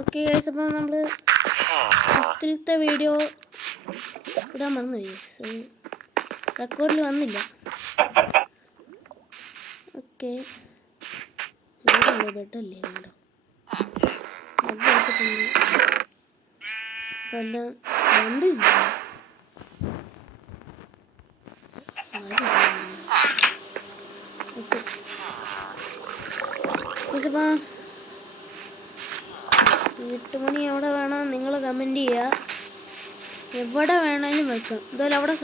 Okay guys, അപ്പോൾ നമ്മൾ ഫസ്റ്റിലത്തെ video ഇടാൻ മറന്നുപോയി. റെക്കോർഡിൽ വന്നില്ല. ഓക്കെ, ബെഡല്ലേ ഉണ്ടോ? ബെഡ് എടുത്തിട്ടുണ്ട്. അതെല്ലാം രണ്ടില്ല. ഓക്കെ, അപ്പോൾ 8 മണി എവിടെ വേണം നിങ്ങൾ കമൻറ്റ് ചെയ്യുക. എവിടെ വേണമെങ്കിലും വെക്കാം. എന്തായാലും അവിടെ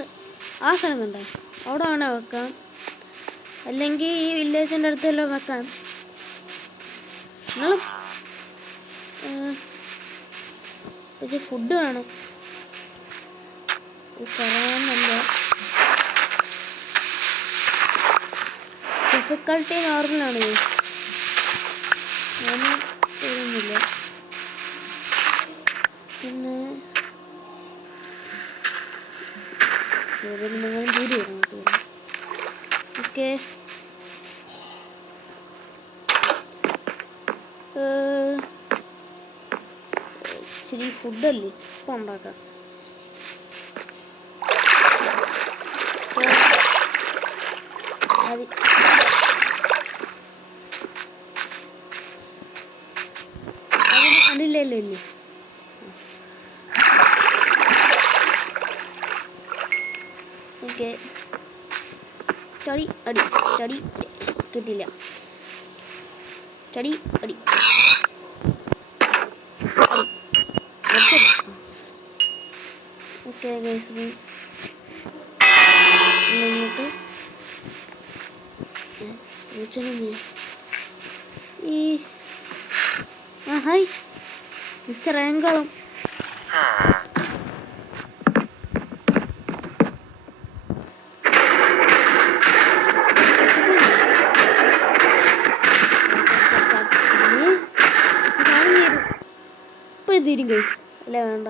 ആ സ്ഥലം കണ്ടോ, അവിടെ വേണേൽ വെക്കാം. അല്ലെങ്കിൽ ഈ വില്ലേജിൻ്റെ അടുത്തെല്ലാം വെക്കാം. നിങ്ങൾ പക്ഷേ ഫുഡ് വേണം. കുറവാണെന്നല്ല, ഡിഫിക്കൽട്ടി നോർമലാണ്. ഞാൻ ചെയ്യുന്നില്ല. പിന്നെ നിങ്ങൾ കൂടി വരണം. ഓക്കെ, ഇച്ചിരി ഫുഡല്ലേ ഇപ്പം ഉണ്ടാക്കാം. അതില്ലല്ലോ ഇല്ലേ. ഓക്കെ, ചടി അടി ചടി കിട്ടില്ല. ചടി അടി ഓക്കെ ഗൈസ്, ഇങ്ങോട്ട് ഈ ഹായ് മിസ്റ്റർ ആങ്കളം. ഇപ്പം എത്തിരും ഗൈസ്, അല്ലേ വേണ്ട.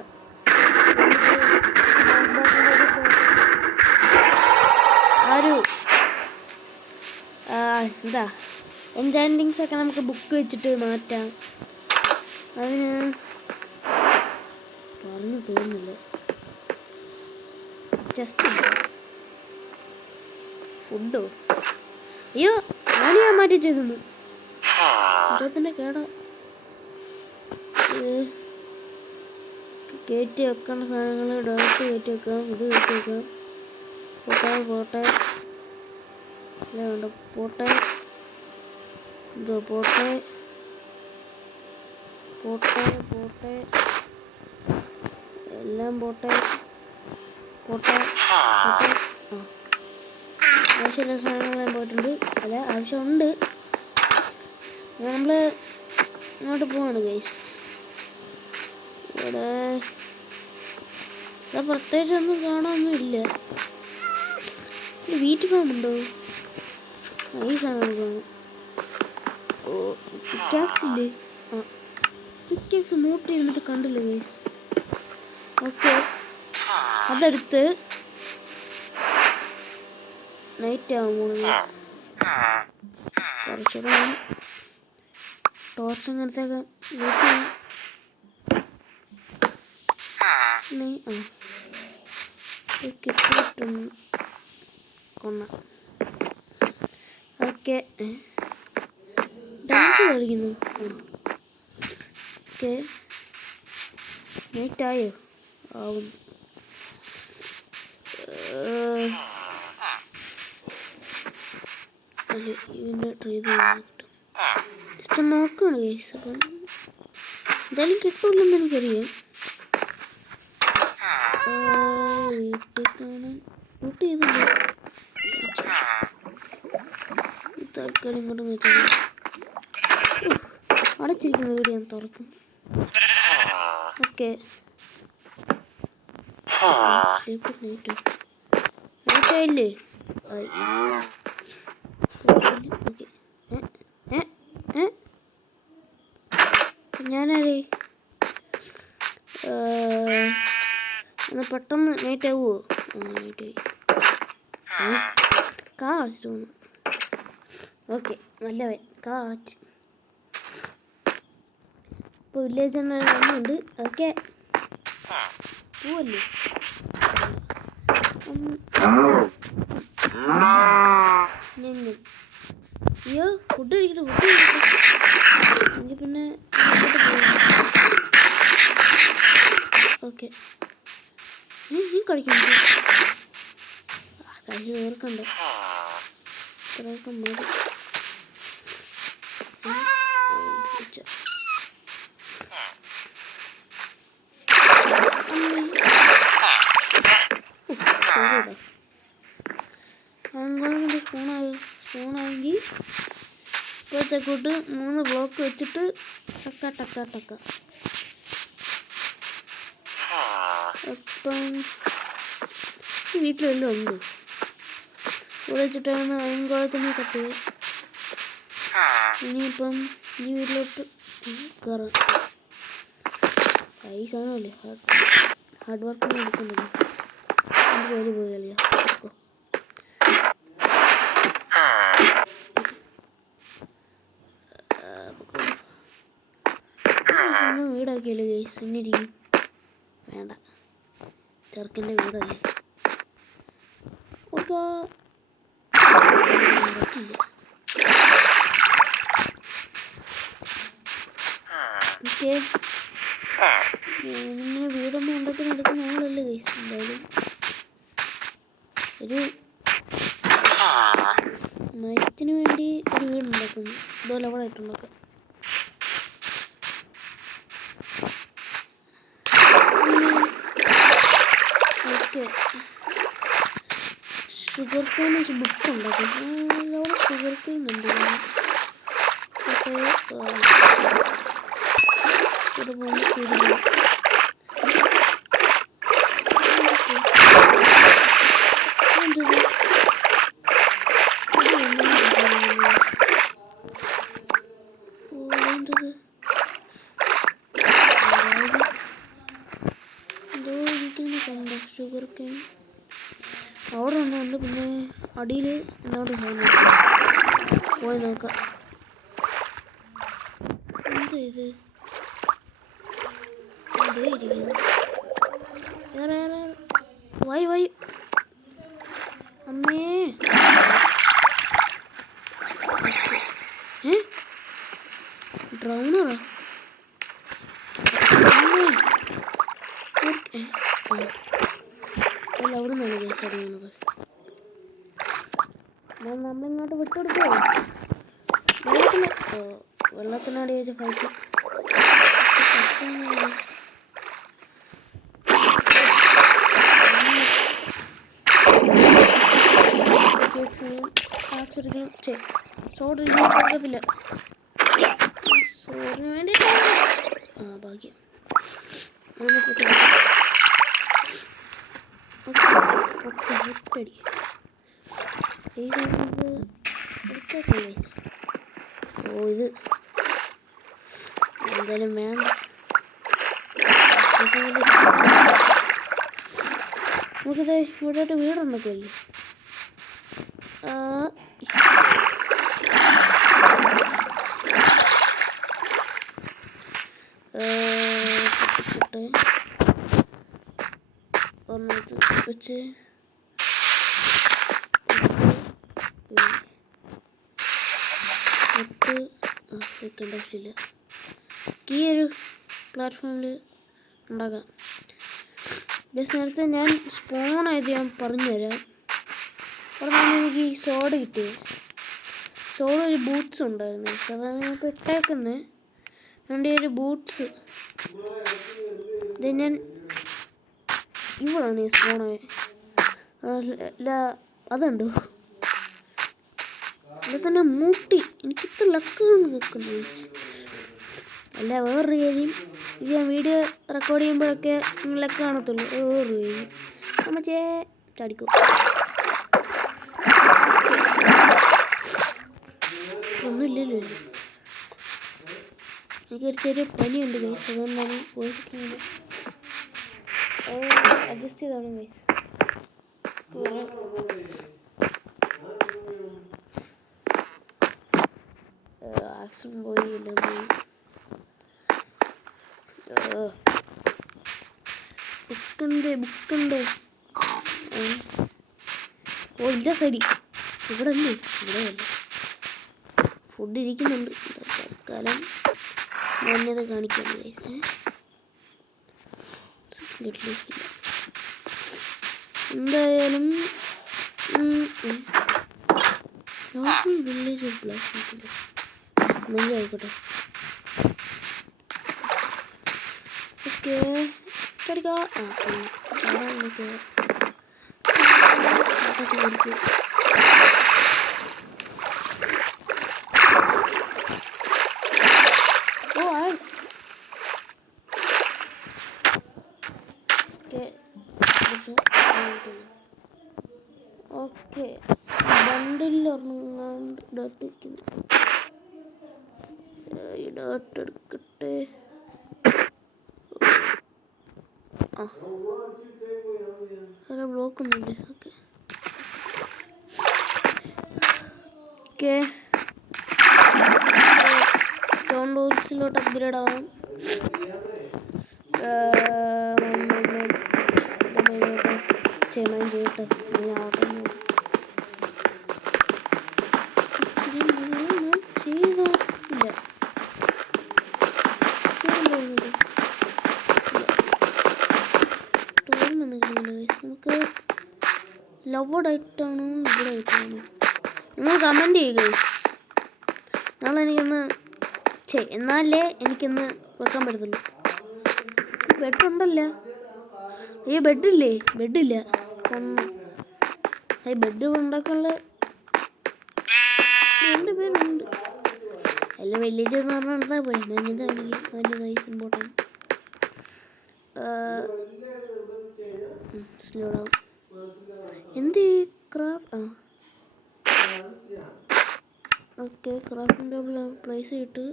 എന്താ എൻചാൻറ്റിങ്സ് ഒക്കെ നമുക്ക് ബുക്ക് വെച്ചിട്ട് മാറ്റാം. അത് ഞാൻ പറഞ്ഞു തീർന്നില്ല. ജസ്റ്റ് ഫുഡോ, അയ്യോ ഞാൻ മാറ്റി ചെയ്തു. ഇദ്ദേഹത്തിൻ്റെ കേട കയറ്റി വെക്കേണ്ട സാധനങ്ങൾ ഡയറക്റ്റ് കയറ്റി വെക്കാം. ഇത് കയറ്റി വെക്കാം. പോട്ടെ വേണ്ട, പോട്ടെ എല്ലാം പോട്ടെ. ആവശ്യമുള്ള സാധനങ്ങൾ പോയിട്ടുണ്ട്. അല്ല, ആവശ്യമുണ്ട്. നമ്മൾ ഇങ്ങോട്ട് പോവാണ് ഗൈസ്. ഇവിടെ പ്രത്യേകിച്ചൊന്നും കാണാനൊന്നുമില്ല. വീട്ടിൽ പോകുന്നുണ്ടോ? ഈ സാധനം കാണും. ഓ, പിക്കാക്സ് ഇല്ലേ? ആ, പിക്കാക്സ് നോട്ട് ചെയ്യുന്നത് കണ്ടില്ല ഗൈസ്. ഓക്കെ, അതെടുത്ത് നൈറ്റ് ആകുമ്പോൾ കുറച്ചുകൂടെ ടോർച്ച് അങ്ങനത്തെയൊക്കെ കിട്ടിയിട്ടുണ്ട്. ഓക്കെ, ഡാൻസ് കളിക്കുന്നു. ഓക്കെ, നൈറ്റായോ? ആവും. അല്ല, ഇതിൻ്റെ ട്രൈ ചെയ്ത് കിട്ടും. ജസ്റ്റ് നോക്കുകയാണ് ഗൈസ്. അപ്പം എന്തായാലും കിട്ടുള്ളൂ എനിക്കറിയാം. വീട്ടിൽ കാണാൻ നോട്ട് ചെയ്തില്ല. തൽക്കാലം ഇങ്ങോട്ട് വെച്ചാൽ അടച്ചിരിക്കുന്ന വീട് ഞാൻ തുറക്കും. ഓക്കെ, നൈറ്റായില്ലേ? ഞാനേ എന്നാൽ പെട്ടെന്ന് നൈറ്റ് ആവുമോ? നൈറ്റായി. കാ അടച്ചിട്ട് തോന്നുന്നു. ഓക്കെ, നല്ലവൻ കാ അടച്ച്. ഇപ്പോൾ വില്ലേജ് തന്നെ വന്നുണ്ട്. ഓക്കെ പോവല്ലേ. അയ്യോ ഫുഡ് കഴിക്കട്ടെ എനിക്ക് പിന്നെ ഓക്കെ നീ കഴിക്കുന്നു കഴിച്ച് തീർക്കണ്ടേ ഇത്രയൊക്കെ മതി. ആൺകുളത്തിൻ്റെ സ്പൂണായെങ്കിൽ ഇപ്പോഴത്തെ കൂട്ട് 3 ബ്ലോക്ക് വെച്ചിട്ട് ടക്ക അപ്പം ഈ വീട്ടിലെല്ലാം ഉണ്ട്. ഇവിടെ വെച്ചിട്ടാണ് അയൻകുളത്തിന് തട്ടിയത്. ഇനിയിപ്പം ഈ വീട്ടിലോട്ട് കയറാം. ഈ സാധനമല്ലേ ഹാർഡ് വർക്കൊന്നും എടുക്കുന്നില്ല. എൻ്റെ ജോലി പോയി കളിയാ. വീടാക്കിയല്ലോ ഗൈസ്. ഇന്നിരിക്കും വേണ്ട, ചെറുക്കൻ്റെ വീടല്ലേ. പറ്റില്ല. ഓക്കെ ഇങ്ങനെ വീടൊന്നും ഉണ്ടാക്കുന്ന ആളല്ലേ ഗൈസ്. എന്തായാലും ഒരു നയത്തിന് വേണ്ടി ഒരു വീടുണ്ടാക്കുന്നു. ഇതുപോലെ അവിടെ ആയിട്ടുണ്ടാക്കാം. ഓക്കെ ഷുഗർ കെയിൻ ബുക്ക് ഉണ്ടാക്കും. അവിടെ ഷുഗർ കെയിൻ ഉണ്ട്. ഷുഗർ കെയിൻ അവിടെ ഒന്നുണ്ട്. പിന്നെ അടിയിൽ എന്നോട് പോയി നോക്കാം. എന്താ ഇത് ഇരിക്കുന്നു? വൈ അമ്മേ ഡ്രൗണറാ അല്ല അവിടെ നിന്നാണ് കേസ് അറിയുന്നത്. നമ്മളിങ്ങോട്ട് വിട്ടുകൊടുക്കുമോ? വെള്ളത്തിനോട് ചോദിച്ച ഫൈറ്റ് സോഡിന് വേണ്ടി ഭാഗ്യം. ഇത് എന്തായാലും വേണ്ട. നമുക്കിത് ഇവിടോട്ട് വീടുണ്ടാക്കുമല്ലേ. വെച്ച് വെക്കേണ്ട ആവശ്യമില്ല. ഈ ഒരു പ്ലാറ്റ്ഫോമിൽ ഉണ്ടാക്കാം. നേരത്തെ ഞാൻ സ്പോണായത് ഞാൻ പറഞ്ഞുതരാം. പറഞ്ഞാൽ എനിക്ക് ഈ സോഡ കിട്ടിയത്. സോഡ ഒരു ബൂട്ട്സ് ഉണ്ടായിരുന്നു. അതാണ് ഞാൻ ഇപ്പോൾ ഇട്ടേക്കുന്നത്. എൻ്റെ ഒരു ബൂട്ട്സ് ഇത് ഞാൻ ഇവിടാണ് ഈ സ്പോണായത്. അല്ല അതുണ്ടോ ഇവിടെ തന്നെ മൂട്ടി. എനിക്കിത്ര ലക്കാണ് കേൾക്കുന്നത്. അല്ല വേറൊരു കാര്യം, ഇത് ഞാൻ വീഡിയോ റെക്കോർഡ് ചെയ്യുമ്പോഴൊക്കെ ലക്ക് കാണത്തുള്ളൂ. വേറൊരു കാര്യം മറ്റേ ചാടിക്കും ഒന്നുമില്ലല്ലോ. എനിക്കൊരു ചെറിയ പനിയുണ്ട് ഗൈസ്. അതുകൊണ്ടാണ് വോയിസ് അഡ്ജസ്റ്റ് ചെയ്താണ് ഗൈസ്. ആക്സിഡന്റ് പോയി എല്ലാം പോയി. ബുക്കുണ്ട്. ഓ ഇല്ല സൈഡി ഇവിടെ അല്ലേ, ഇവിടെ അല്ല. ഫുഡ് ഇരിക്കുന്നുണ്ട്. തൽക്കാലം ഞാനത് കാണിക്കുന്നത്. എന്തായാലും വില്ലേജ് ആയിക്കോട്ടെ. ഓക്കെ പഠിക്കാം. ഓക്കെ ബണ്ടിൽ ഉറങ്ങാണ്ട് ഇടട്ടെടുക്കട്ടെ. വേറെ ബ്ലോക്ക് ഒന്നുമില്ലേ? ഓക്കെ ഓക്കെ സ്റ്റോൺ ടൂൾസിലോട്ട് അപ്ഗ്രേഡ് ആവാം. ചെയ്യട്ടെ ചെയ്തോ ഇല്ല നമുക്ക് ലവ്ഡ് ആയിട്ടാണോ ഇവിടെ ആയിട്ടാണോ നിങ്ങൾ കമൻറ്റ് ചെയ്യുക. നാളെ എനിക്കൊന്ന് എന്നാലേ എനിക്കൊന്ന് വെക്കാൻ പറ്റത്തുള്ളൂ. ബെഡുണ്ടല്ലോ. അയ്യോ ബെഡില്ലേ? ബെഡില്ല. ബെഡ് ഉണ്ടാക്കാനുള്ള 2 പേരുണ്ട്. എല്ലാം വില്ലേജ് എന്ന് പറഞ്ഞാൽ എടുത്താൽ പോയി. മഞ്ഞതായി ഇമ്പോർട്ടൻറ്റ്. Slow down. എന്ത് craft? Okay crafting table place ചെയ്തിട്ട്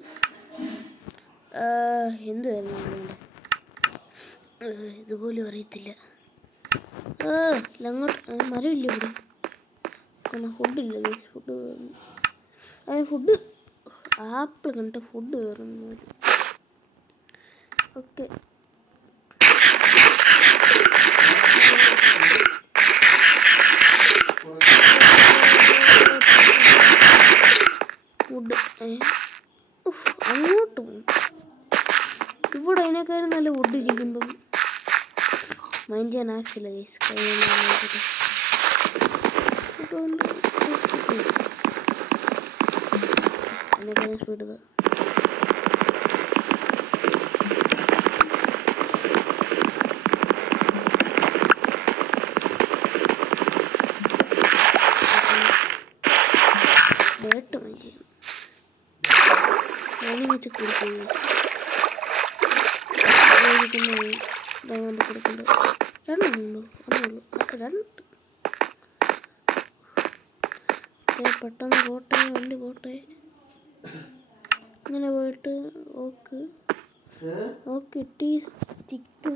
എന്തുവായിരുന്നു വേണ്ടത്? ഇതുപോലും അറിയത്തില്ല. അങ്ങോട്ട് മരമില്ല ഇവിടെ. ഫുഡില്ല. ഫുഡ് ആപ്പിൾ കണ്ടിട്ട് ഫുഡ് കയറുന്നു. ഓക്കെ ഫുഡ് അങ്ങോട്ട് പോകും. ഇവിടെ അതിനേക്കാളും നല്ല ഫുഡ് ഇരിക്കുമ്പം മൈൻഡ് ചെയ്യാൻ ആക്കില്ല. അതിനേക്കാളും സ്പീഡ് ഡേട്ട് മൈൻഡ് ചെയ്യണം. അതിന് വെച്ച് കൊടുക്കുന്നത് കൊടുക്കുന്നത് 2 ഒന്നുള്ളൂ. 2 പെട്ടെന്ന് പോട്ടെ. വണ്ടി പോട്ടെ. ഇങ്ങനെ പോയിട്ട് ഓക്കെ ടീ സ്റ്റിക്ക്.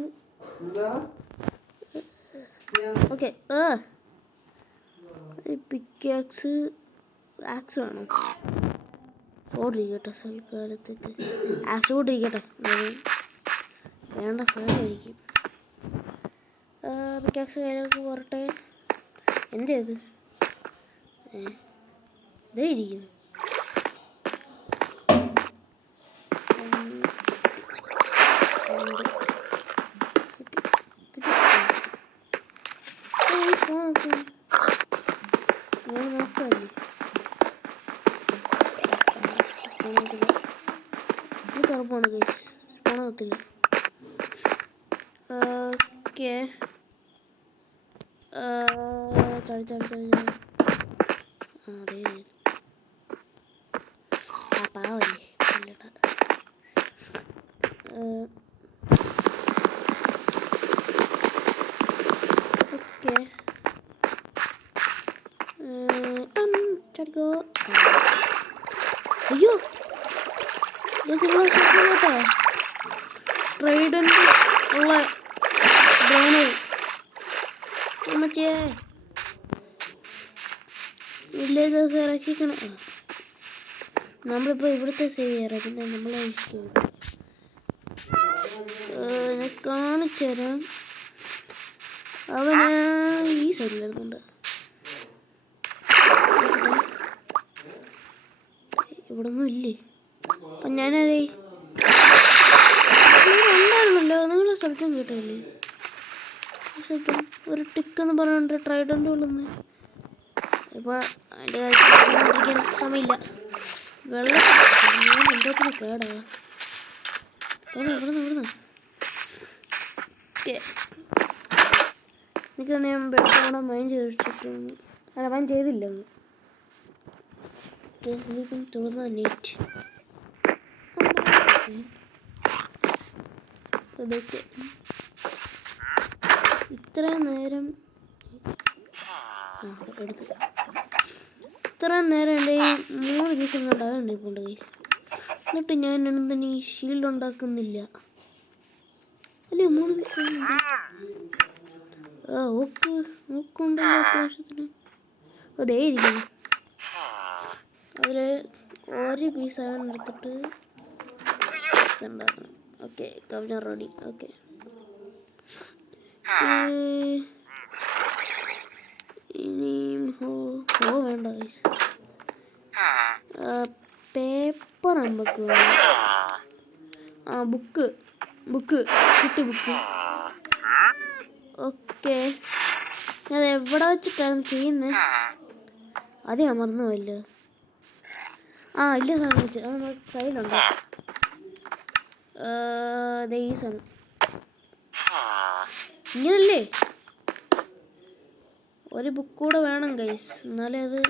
ഓക്കെ പിക്കാക്സ് വേണം. ഓർഡർ ചെയ്യട്ടെ സൽക്കാലത്തേക്ക്. ആക്സ് ഓർഡർ ചെയ്യട്ടെ. വേണ്ട സാധനമായിരിക്കും. പിക്കാക്സ് കയ്യിലേക്ക് പോരട്ടെ. എൻ്റെ ഇത് ഇതേ ഇരിക്കുന്നു. കറുപ്പാണ് സ്പോണാകത്തില്ല. ഓക്കെ അതെ പാവല്ലേ ഓക്കെ ചടിക്കോ. അയ്യോ ട്രൈഡൻ്റ് ഉള്ള ബ്രൗണ് മറ്റേ വില്ലേജേഴ്സ് രക്ഷിക്കണം. നമ്മളിപ്പോൾ ഇവിടുത്തെ സേവ് ചെയ്യാറ്. പിന്നെ നമ്മളെ ഇഷ്ടം ഞാൻ കാണിച്ചു തരാം. അവന് ഈ സൈഡിൽ വരുന്നുണ്ട്. ഇവിടെ ഒന്നും ഇല്ലേ? അപ്പം ഞാനേ ഉണ്ടായിരുന്നല്ലോ, നിങ്ങൾ ശബ്ദം കേട്ടില്ലേ? ശബ്ദം ഒരു ടിക്കെന്ന് പറഞ്ഞിട്ട് ട്രൈഡൻ്റെ ഉള്ളിന്ന്. ഇപ്പോൾ അതിൻ്റെ കാര്യത്തിൽ സമയമില്ല. വെള്ളം എന്തോത്തിന് കേടാ. ഇവിടുന്ന് എനിക്ക് തന്നെ ഞാൻ വെള്ളം മൈൻഡ് ചെയ്തിട്ടുണ്ട്. അല്ല മൈൻഡ് ചെയ്തില്ല ഒന്ന്. തുറന്ന നെറ്റ് അതൊക്കെ ഇത്രയും നേരം എടുത്ത് ഇത്രയും നേരം എൻ്റെ ഈ 3 ദിവസം കൊണ്ടാണ് ഇപ്പോൾ കൈ. എന്നിട്ട് ഞാൻ എന്തിന് ഈ ഷീൽഡ് ഉണ്ടാക്കുന്നില്ല? അല്ലേ 3 ദിവസം നോക്കുണ്ടല്ലോ അത്യാവശ്യത്തിന്. അതേ ഇരിക്കുന്നു. അതിൽ ഒരു പീസാണ് എടുത്തിട്ട് ഉണ്ടാക്കണം. ഓക്കെ കവിഞ്ഞ റെഡി. ഓക്കെ ഇനിയും വേണ്ട ഗൈസ്. പേപ്പർ നമുക്ക് വേണം. ബുക്ക് കിട്ടി ബുക്ക്. ഓക്കെ ഞാൻ എവിടെ വെച്ചിട്ടാണ് ചെയ്യുന്നത്? അതേ മറന്നു പോയില്ല. ഇല്ല സാധനം വെച്ച് അത് നമ്മുടെ കയ്യിലുണ്ട്. ഈ സാധനം ഇങ്ങനല്ലേ? ഒരു ബുക്ക് കൂടെ വേണം ഗൈസ്, എന്നാലേ അത്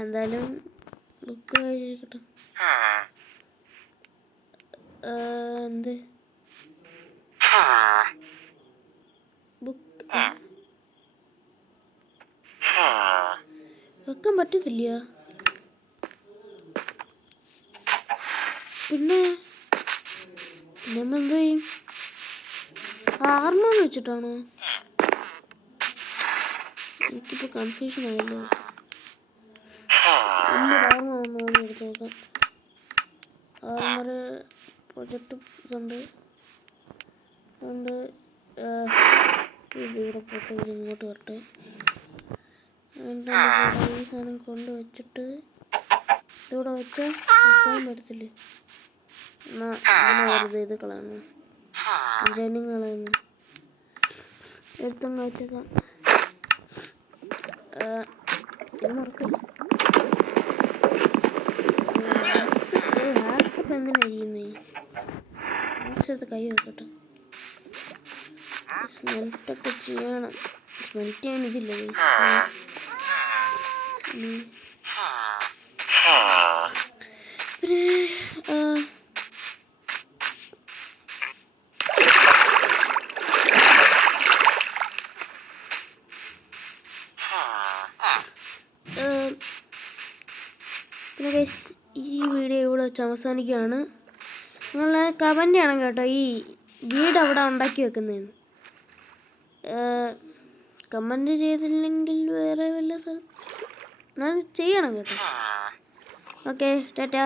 എന്തായാലും ബുക്ക് കിട്ടും. എന്ത് ബുക്ക് വെക്കാൻ പറ്റത്തില്ല. പിന്നെ നമ്മളെന്ത് ചെയ്യും? ആർമെന്ന് വെച്ചിട്ടാണോ? എനിക്കിപ്പോൾ കൺഫ്യൂഷൻ ആയല്ലോ. ആർമർ എടുത്ത് നോക്കാം. ആർമർ പ്രൊജക്റ്റ് ഇതുണ്ട്. ഇവിടെ പോട്ടെ, ഇത് ഇങ്ങോട്ട് വരട്ടെ. ഈ സാധനം കൊണ്ട് വെച്ചിട്ട് ഇതിവിടെ വെച്ചാൽ വെക്കാൻ പറ്റത്തില്ലേ? വെറുതെ ഇത് കളയുന്നു, ജനിങ് കളയുന്നു. എടുത്തങ്ങ് വെച്ചേക്കാം. മറക്കില്ല. ഹാക്സിപ്പ് എന്തിനാ ചെയ്യുന്നേ? ഹാക്സെടുത്ത് കൈ വെക്കട്ടെ. സ്മെൽറ്റൊക്കെ ചെയ്യണം. സ്മെൽറ്റ് ചെയ്യാൻ ഇതില്ല. പിന്നെ ഈ വീഡിയോ ഇവിടെ വെച്ച് അവസാനിക്കുകയാണ്. നിങ്ങൾ കമൻ്റ് ചെയ്യണം കേട്ടോ, ഈ വീട് അവിടെ ഉണ്ടാക്കി വെക്കുന്നതെന്ന്. കമൻ്റ് ചെയ്തില്ലെങ്കിൽ വേറെ വല്ല സ്ഥലത്ത് ചെയ്യണം കേട്ടോ. ഓക്കെ ടാറ്റാ.